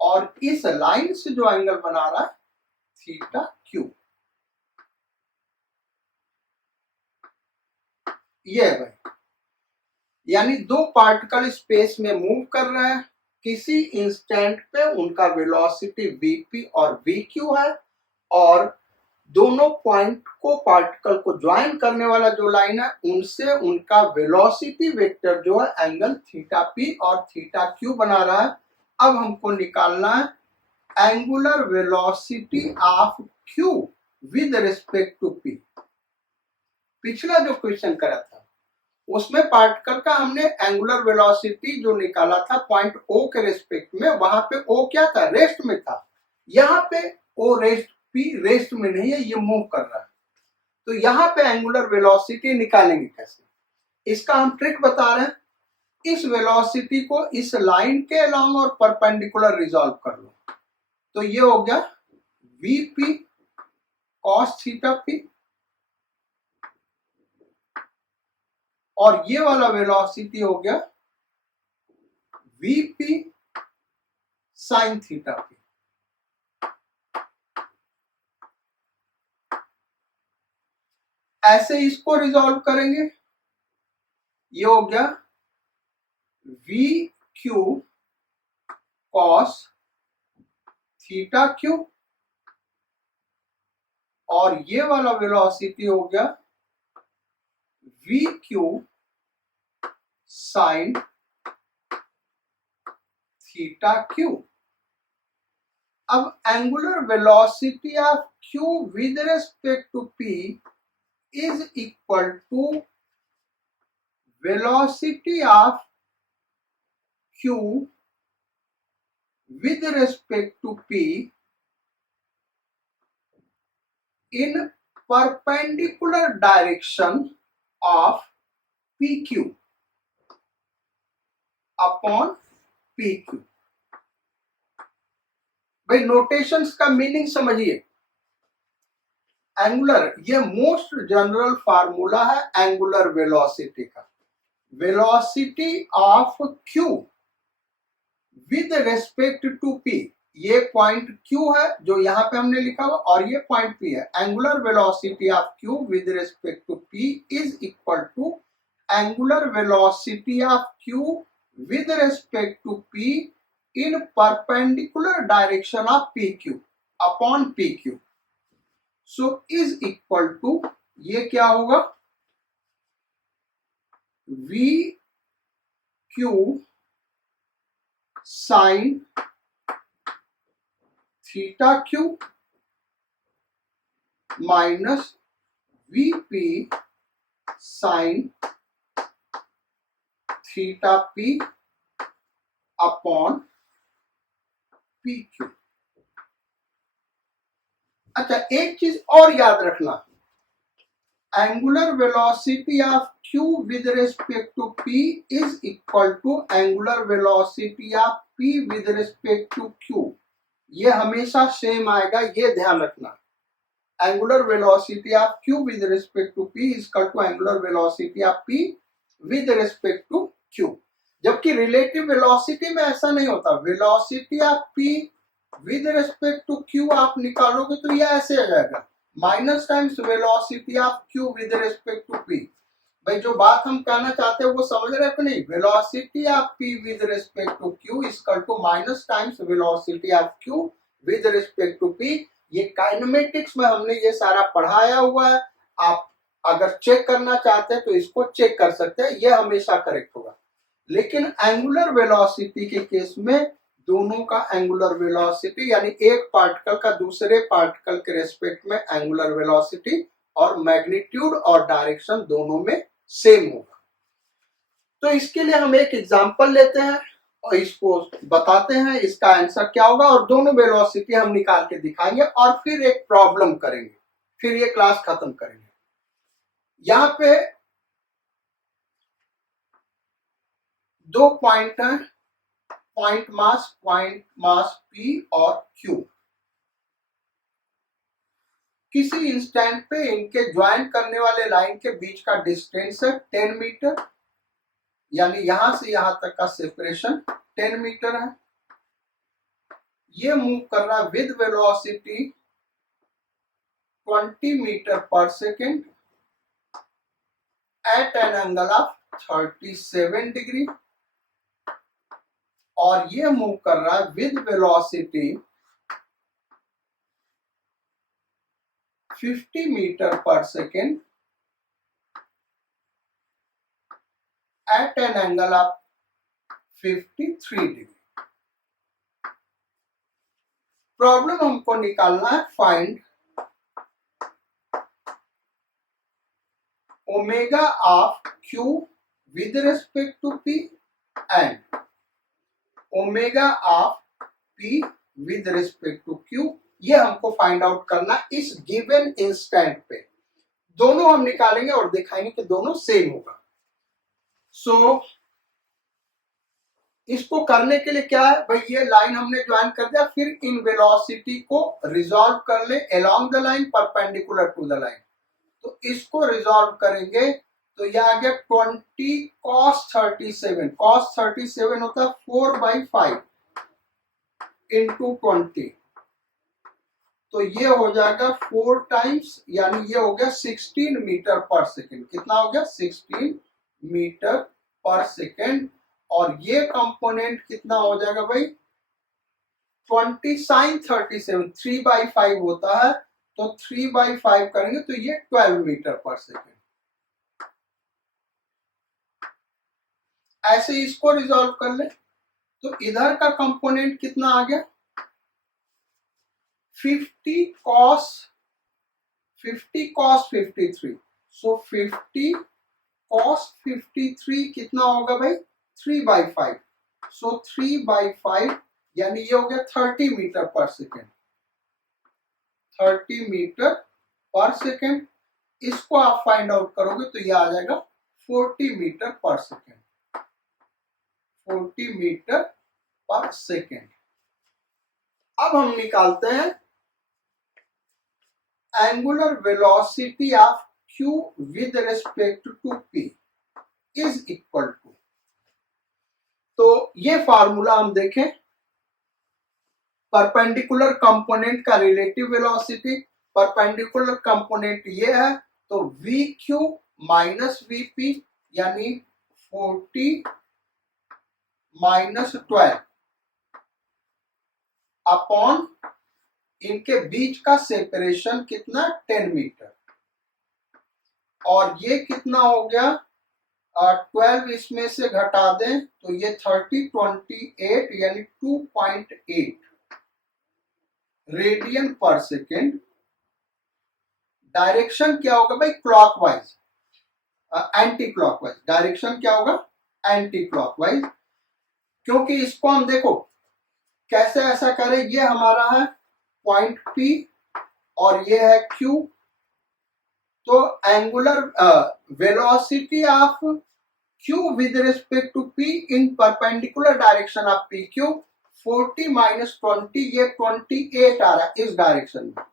और इस लाइन से जो एंगल बना रहा है थीटा Q। ये है भाई, यानी दो पार्टिकल स्पेस में मूव कर रहे हैं, किसी इंस्टेंट पे उनका वेलोसिटी Vp और VQ है और दोनों पॉइंट को पार्टिकल को ज्वाइन करने वाला जो लाइन है उनसे उनका वेलोसिटी वेक्टर जो है एंगल थीटा P और थीटा Q बना रहा है। अब हमको निकालना है angular velocity of Q with respect to P। पिछला जो क्वेश्चन करा था उसमें पार्टिकल का हमने एंगुलर वेलोसिटी जो निकाला था पॉइंट O के रिस्पेक्ट में, वहां पे O क्या था, रेस्ट में था। यहाँ पे O रेस्ट, P रेस्ट में नहीं है, ये मूव कर रहा है। तो यहाँ पे एंगुलर वेलोसिटी निकालेंगे कैसे, इसका हम ट्रिक बता रहे हैं। इस वेलोसिटी को इस लाइन के अलोंग और परपेंडिकुलर रिजॉल्व कर लो, तो ये हो गया Vp cos थीटा P और ये वाला वेलोसिटी हो गया Vp sin थीटा P। ऐसे इसको रिजॉल्व करेंगे, ये हो गया VQ cos थीटा Q और ये वाला वेलोसिटी हो गया V Q sine theta Q. अब angular velocity of Q with respect to P is equal to velocity of Q with respect to p in perpendicular direction of pq upon pq। भाई notations का meaning समझिए। Angular, ये most general formula है angular velocity का। Velocity of q with respect to p, ये point q है जो यहां पे हमने लिखा हुआ, और ये पॉइंट p है। Angular velocity of q with respect to p is equal to angular velocity of q with respect to p in perpendicular direction of pq upon pq। So is equal to, ये क्या होगा, v q sine theta Q minus V P sine theta P upon P Q. अच्छा, एक चीज और याद रखना, angular velocity of q with respect to p is equal to angular velocity of p with respect to q। ये हमेशा same आएगा, ये ध्यान रखना। Angular velocity of q with respect to p is equal to angular velocity of p with respect to q। जबकि relative velocity में ऐसा नहीं होता। Velocity of p with respect to q आप निकालोगे तो ये ऐसे आ जाएगा, minus times velocity of q with respect to p। भाई जो बात हम कहना चाहते हैं वो समझ रहे हैं कि नहीं? Velocity of p with respect to q is equal to minus times velocity of q with respect to p। ये काइनेमेटिक्स में हमने ये सारा पढ़ाया हुआ है। आप अगर चेक करना चाहते हैं तो इसको चेक कर सकते हैं, ये हमेशा करेक्ट होगा। लेकिन एंगुलर वेलोसिटी के केस में दोनों का एंगुलर वेलोसिटी यानी एक पार्टिकल का दूसरे पार्टिकल के रेस्पेक्ट में एंगुलर वेलोसिटी और मैग्नीट्यूड और डायरेक्शन दोनों में सेम होगा। तो इसके लिए हम एक एग्जांपल लेते हैं और इसको बताते हैं इसका आंसर क्या होगा, और दोनों वेलोसिटी हम निकाल के दिखाएंगे और फिर एक प्रॉब्लम करेंगे, फिर ये क्लास खत्म करेंगे। यहां पे दो पॉइंट हैं, पॉइंट मास P और Q। किसी इंस्टेंट पे इनके ज्वाइन करने वाले लाइन के बीच का डिस्टेंस है 10 मीटर, यानी यहां से यहां तक का सेपरेशन 10 मीटर है। ये मूव कर रहा है with velocity 20 metre per second at an angle of 37 degree, और ये मूव कर रहा है with velocity 50 metre per second at an angle of 53 degree. Problem हमको निकालना है, find omega of Q with respect to P and omega of P with respect to Q। ये हमको फाइंड आउट करना इस गिवन इंस्टेंट पे। दोनों हम निकालेंगे और दिखाएंगे कि दोनों सेम होगा। सो इसको करने के लिए क्या है भाई, ये लाइन हमने ज्वाइन कर दिया, फिर इन वेलोसिटी को रिजॉल्व कर ले along the line perpendicular to the line. तो इसको रिजॉल्व करेंगे तो ये आ गया 20 cos 37। cos 37 होता है 4/5 इंटू 20, तो ये हो जाएगा 4 टाइम्स, यानी ये हो गया 16 मीटर पर सेकेंड। कितना हो गया? 16 मीटर पर सेकेंड। और ये कंपोनेंट कितना हो जाएगा भाई? 20 sin 37, 3/5 होता है, तो 3/5 करेंगे तो ये 12 मीटर पर सेकेंड। ऐसे इसको रिजॉल्व कर ले तो इधर का कंपोनेंट कितना आ गया 50 cos 53 सो 50 cos 53 कितना होगा भाई 3/5 सो 3/5 यानी ये हो गया 30 metre per second 30 metre per second इसको आप फाइंड आउट करोगे तो ये आ जाएगा 40 metre per second 40 metre per second. अब हम निकालते हैं angular velocity of q with respect to p is equal to, तो ये फार्मूला हम देखें परपेंडिकुलर कंपोनेंट का रिलेटिव वेलोसिटी, परपेंडिकुलर कंपोनेंट ये है तो vq माइनस vp यानी 40 माइनस 12 अपॉन इनके बीच का सेपरेशन कितना 10 मीटर और ये कितना हो गया 12 इसमें से घटा दें तो ये 30 28 यानी 2.8 रेडियन पर सेकेंड। डायरेक्शन क्या होगा भाई क्लॉकवाइज एंटी क्लॉकवाइज, डायरेक्शन क्या होगा एंटी क्लॉकवाइज, क्योंकि इसको हम देखो कैसे ऐसा करें, ये हमारा है पॉइंट P और ये है Q, तो angular velocity of Q with respect to P in perpendicular direction of PQ 40 minus 20 ये 28 आ रहा है इस डायरेक्शन में,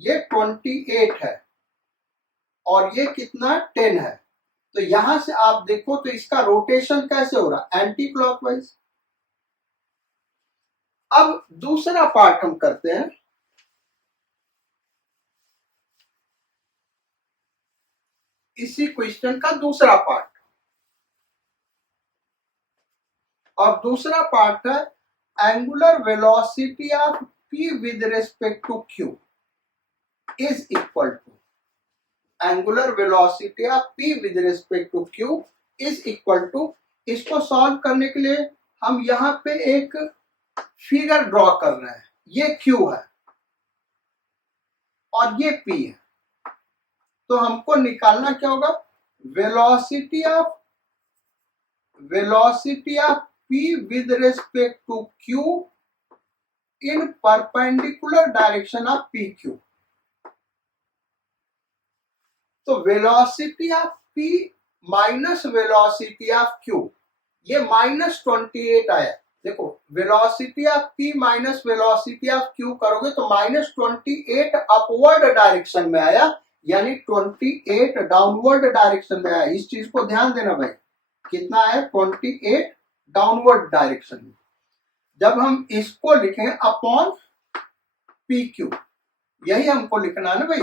ये 28 है और ये कितना 10 है, तो यहां से आप देखो तो इसका रोटेशन कैसे हो रहा है एंटी क्लॉकवाइज। अब दूसरा पार्ट हम करते हैं, इसी क्वेश्चन का दूसरा पार्ट, और दूसरा पार्ट है angular velocity of p with respect to q is equal to, angular velocity of p with respect to q is equal to, इसको सॉल्व करने के लिए हम यहां पे एक फिगर ड्रॉ कर रहे हैं, ये q है और ये p है, तो हमको निकालना क्या होगा velocity of p with respect to q in perpendicular direction of pq, तो velocity of p minus velocity of q, ये माइनस 28 आया, देखो velocity of p minus velocity of q करोगे तो माइनस 28 अपवर्ड डायरेक्शन में आया, यानी 28 डाउनवर्ड डायरेक्शन में आया, इस चीज को ध्यान देना भाई, कितना है 28 डाउनवर्ड डायरेक्शन में। जब हम इसको लिखें अपॉन PQ, यही हमको लिखना है ना भाई,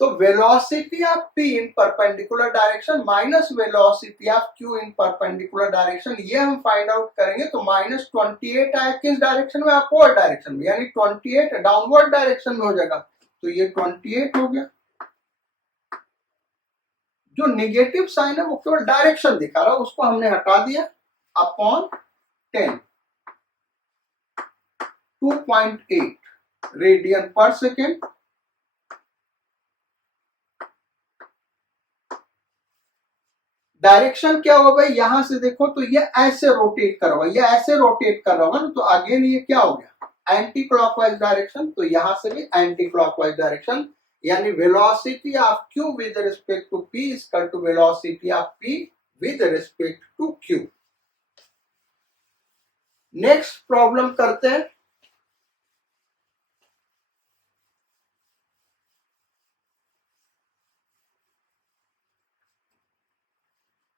तो velocity of p in perpendicular direction minus velocity of q in perpendicular direction, ये हम फाइंड आउट करेंगे तो माइनस 28 आया किस डायरेक्शन में अपवर्ड डायरेक्शन में, यानी 28 डाउनवर्ड डायरेक्शन में हो जाएगा, तो ये 28 हो गया। जो निगेटिव साइन है वो केवल डायरेक्शन दिखा रहा है, उसको हमने हटा दिया अपॉन 10 2.8 रेडियन पर सेकेंड। डायरेक्शन क्या होगा भाई, यहां से देखो तो ये ऐसे रोटेट कर रहा होगा, ये ऐसे रोटेट कर रहा होगा ना, तो अगेन ये क्या हो गया एंटी क्लॉकवाइज डायरेक्शन, तो यहां से भी एंटी क्लॉकवाइज डायरेक्शन, यानी velocity of q with respect to p is equal to velocity of p with respect to q। Next problem करते हैं,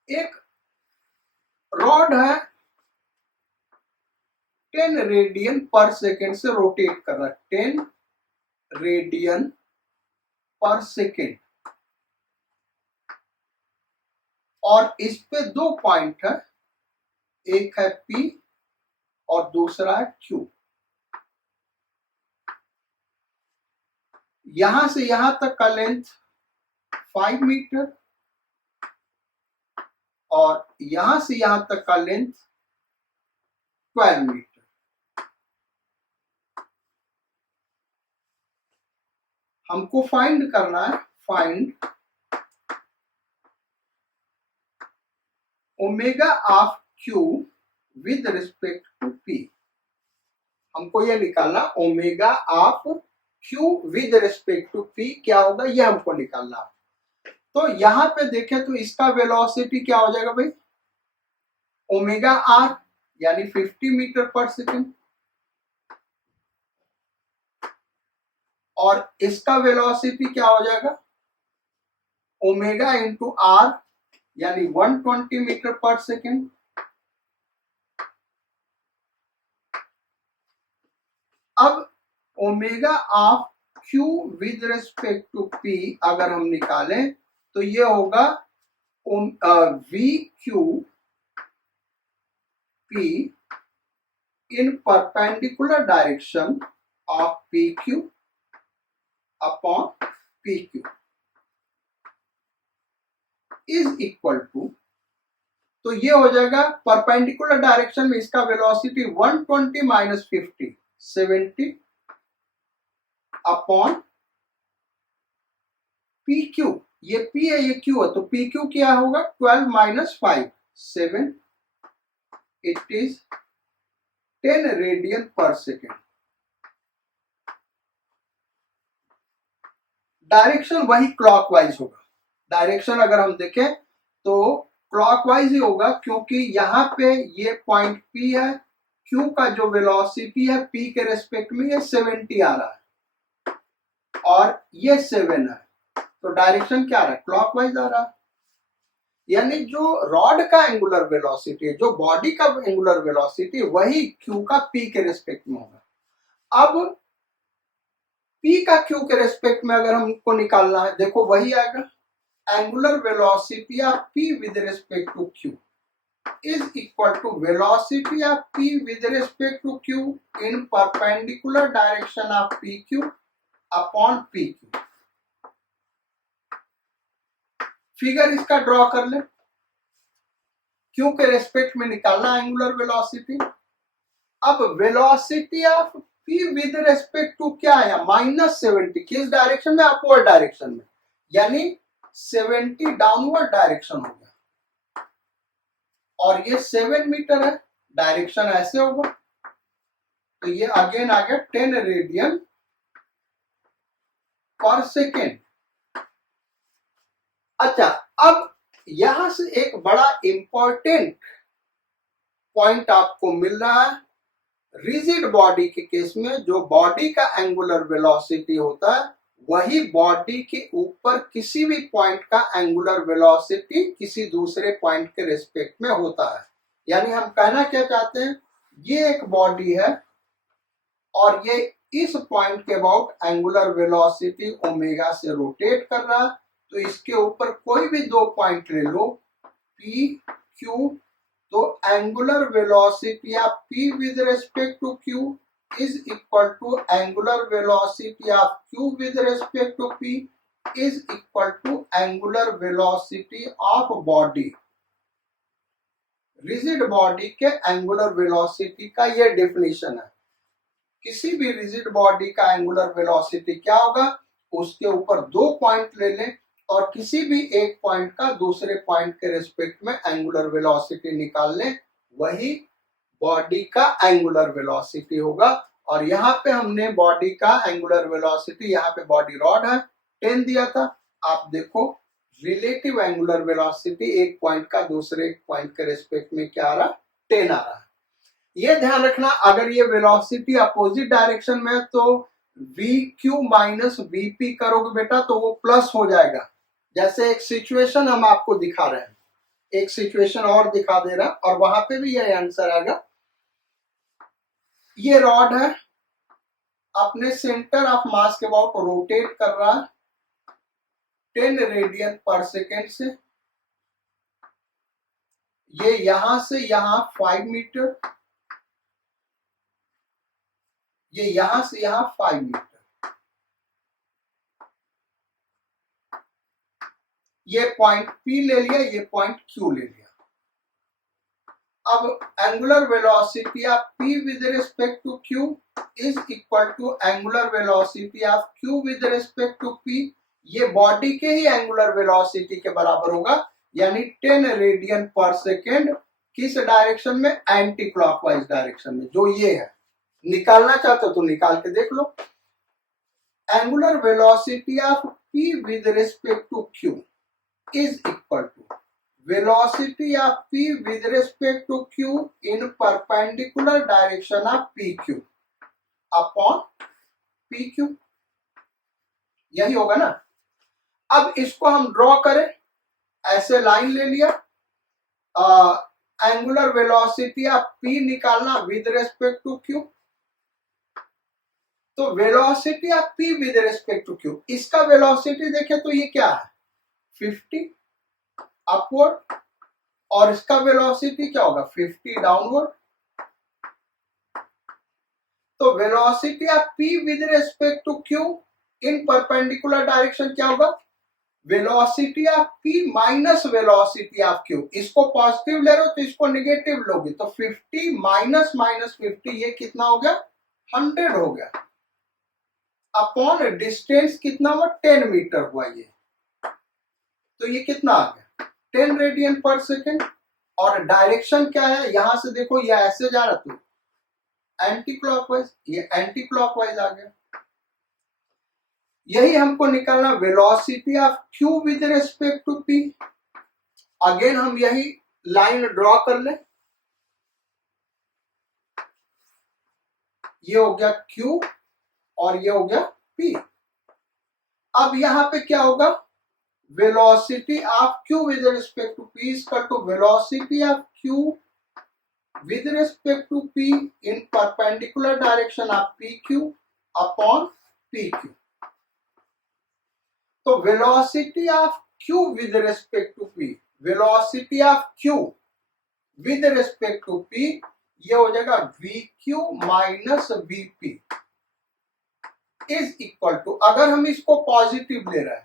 एक रॉड है 10 रेडियन पर सेकेंड से रोटेट कर रहा है, 10 रेडियन पर सेकेंड, और इस पे दो पॉइंट है, एक है P और दूसरा है Q। यहां से यहां तक का लेंथ 5 मीटर और यहां से यहां तक का लेंथ 12 मीटर। हमको फाइंड करना है, find omega of Q with respect to P. हमको ये निकालना omega of Q with respect to P क्या होगा, ये हमको निकालना। तो यहां पे देखें तो इसका वेलोसिटी क्या हो जाएगा भाई, ओमेगा आर यानी 50 मीटर पर सेकेंड, और इसका वेलोसिटी क्या हो जाएगा ओमेगा इंटू आर यानी 120 मीटर पर सेकेंड। अब omega of Q with respect to P अगर हम निकालें तो ये होगा V Q P in perpendicular direction of P Q upon P Q is equal to, तो ये हो जाएगा परपेंडिकुलर डायरेक्शन में इसका वेलोसिटी 120 माइनस 50 70 अपॉन पी क्यू, ये पी है ये क्यू है, तो पी क्यू क्या होगा 12 माइनस 5 7, इट इज 10 रेडियन पर सेकेंड। डायरेक्शन वही क्लॉकवाइज होगा, डायरेक्शन अगर हम देखें तो क्लॉकवाइज ही होगा, क्योंकि यहाँ पे ये पॉइंट P है, Q का जो वेलोसिटी है P के रेस्पेक्ट में ये 70 आ रहा है और ये 7 है, तो डायरेक्शन क्या आ रहा है क्लॉकवाइज आ रहा है। यानी जो रॉड का एंगुलर वेलोसिटी है, जो बॉडी का एंगुलर वेलोसिटी वही Q का P के रेस्पेक्ट में होगा। अब P का Q के रेस्पेक्ट में अगर हमको निकालना है, देखो वही आएगा angular velocity of P with respect to Q is equal to velocity of P with respect to Q in perpendicular direction of PQ upon PQ। Figure इसका ड्रॉ कर ले, Q के रेस्पेक्ट में निकालना एंगुलर वेलोसिटी। अब velocity of P with respect to क्या है -70, किस डायरेक्शन में अपवर्ड डायरेक्शन में, यानी 70 डाउनवर्ड डायरेक्शन हो गया और ये 7 मीटर है, डायरेक्शन ऐसे होगा, तो ये अगेन आ गया 10 रेडियन पर सेकेंड। अच्छा, अब यहां से एक बड़ा इंपॉर्टेंट पॉइंट आपको मिल रहा है, रिजिड बॉडी के केस में जो बॉडी का एंगुलर वेलोसिटी होता है वही बॉडी के ऊपर किसी भी पॉइंट का एंगुलर वेलोसिटी किसी दूसरे पॉइंट के रेस्पेक्ट में होता है। यानी हम कहना क्या चाहते हैं, ये एक बॉडी है और ये इस पॉइंट के अबाउट एंगुलर वेलोसिटी ओमेगा से रोटेट कर रहा है, तो इसके ऊपर कोई भी दो पॉइंट ले लो P Q, तो angular velocity of P with respect to Q is equal to angular velocity of Q with respect to P is equal to angular velocity of body। Rigid body के angular velocity का ये definition है। किसी भी rigid body का angular velocity क्या होगा, उसके ऊपर दो पॉइंट ले लें और किसी भी एक पॉइंट का दूसरे पॉइंट के रेस्पेक्ट में एंगुलर वेलोसिटी निकाल लें, वही बॉडी का एंगुलर वेलोसिटी होगा। और यहाँ पे हमने बॉडी का एंगुलर वेलोसिटी, यहाँ पे बॉडी रॉड है 10 दिया था, आप देखो रिलेटिव एंगुलर वेलोसिटी एक पॉइंट का दूसरे पॉइंट के रेस्पेक्ट में क्या आ रहा 10 आ रहा है। ये ध्यान रखना, अगर ये वेलोसिटी अपोजिट डायरेक्शन में है तो वी क्यू माइनस वीपी करोगे बेटा तो वो प्लस हो जाएगा। जैसे एक सिचुएशन हम आपको दिखा रहे हैं, एक सिचुएशन और दिखा दे रहा और वहां पे भी ये आंसर आएगा। ये रॉड है, अपने सेंटर ऑफ मास के अबाउट रोटेट कर रहा है 10 रेडियन पर सेकेंड से। ये यहां से यहां 5 मीटर, ये यहां से यहां 5 मीटर। ये पॉइंट P ले लिया, ये पॉइंट Q ले लिया। अब angular velocity of p with respect to q is equal to angular velocity of q with respect to p, ये बॉडी के ही एंगुलर वेलोसिटी के बराबर होगा, यानी 10 रेडियन पर सेकेंड। किस डायरेक्शन में? एंटी क्लॉकवाइज डायरेक्शन में, जो ये है। निकालना चाहते हो तो निकाल के देख लो। Angular velocity of p with respect to q is equal to velocity of p with respect to q in perpendicular direction of pq upon pq, यही होगा ना। अब इसको हम ड्रॉ करें, ऐसे लाइन ले लिया, एंगुलर वेलोसिटी ऑफ p निकालना विद रेस्पेक्ट टू q, तो velocity of p with respect to q, इसका वेलोसिटी देखें तो ये क्या है 50 अपवर्ड, और इसका वेलोसिटी क्या होगा 50 डाउनवर्ड। तो velocity of p with respect to q in perpendicular direction क्या होगा? Velocity of p minus velocity of q, इसको पॉजिटिव ले रहे हो तो इसको नेगेटिव लोगे, तो 50 माइनस माइनस 50, ये कितना हो गया 100 हो गया, अपॉन डिस्टेंस कितना हुआ 10 मीटर हुआ, ये तो ये कितना आ गया 10 रेडियन पर सेकेंड। और डायरेक्शन क्या है, यहां से देखो ये ऐसे जा रहा था एंटी क्लॉकवाइज, ये एंटी क्लॉकवाइज आ गया। यही हमको निकालना velocity of q with respect to p। Again हम यही लाइन ड्रॉ कर ले, ये हो गया q और ये हो गया p। अब यहां पे क्या होगा, velocity of q with respect to p is equal to velocity of q with respect to p in perpendicular direction of pq upon pq। तो velocity of q with respect to p, velocity of q with respect to p, ये हो जाएगा vq minus vp is equal to, अगर हम इसको positive ले रहे हैं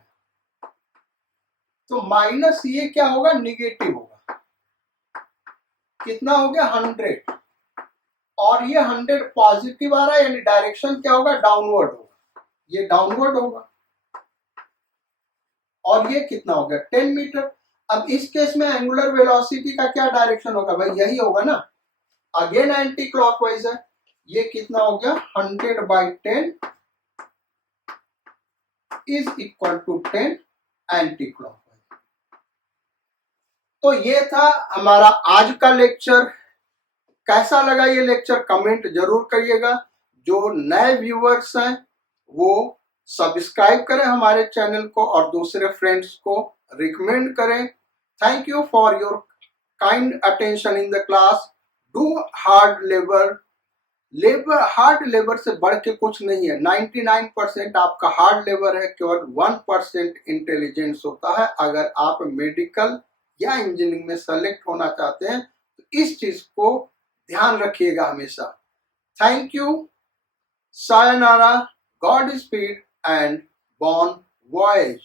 तो माइनस ये क्या होगा निगेटिव होगा, कितना हो गया 100, और ये 100 पॉजिटिव आ रहा है, यानी डायरेक्शन क्या होगा डाउनवर्ड होगा, ये डाउनवर्ड होगा, और ये कितना हो गया 10 मीटर। अब इस केस में एंगुलर वेलोसिटी का क्या डायरेक्शन होगा भाई, यही होगा ना, अगेन एंटी क्लॉकवाइज है, ये कितना हो गया 100/10 is equal to 10 anticlockwise. तो ये था हमारा आज का लेक्चर। कैसा लगा ये लेक्चर कमेंट जरूर करिएगा। जो नए व्यूअर्स हैं वो सब्सक्राइब करें हमारे चैनल को और दूसरे फ्रेंड्स को रिकमेंड करें। Thank you for your kind attention in the class. Do hard labour, hard labour से बढ़ के कुछ नहीं है। 99% आपका हार्ड लेबर है, केवल 1% इंटेलिजेंस होता है। अगर आप मेडिकल या इंजीनियरिंग में सेलेक्ट होना चाहते हैं तो इस चीज को ध्यान रखिएगा हमेशा। Thank you, sayonara, god speed and bon voyage.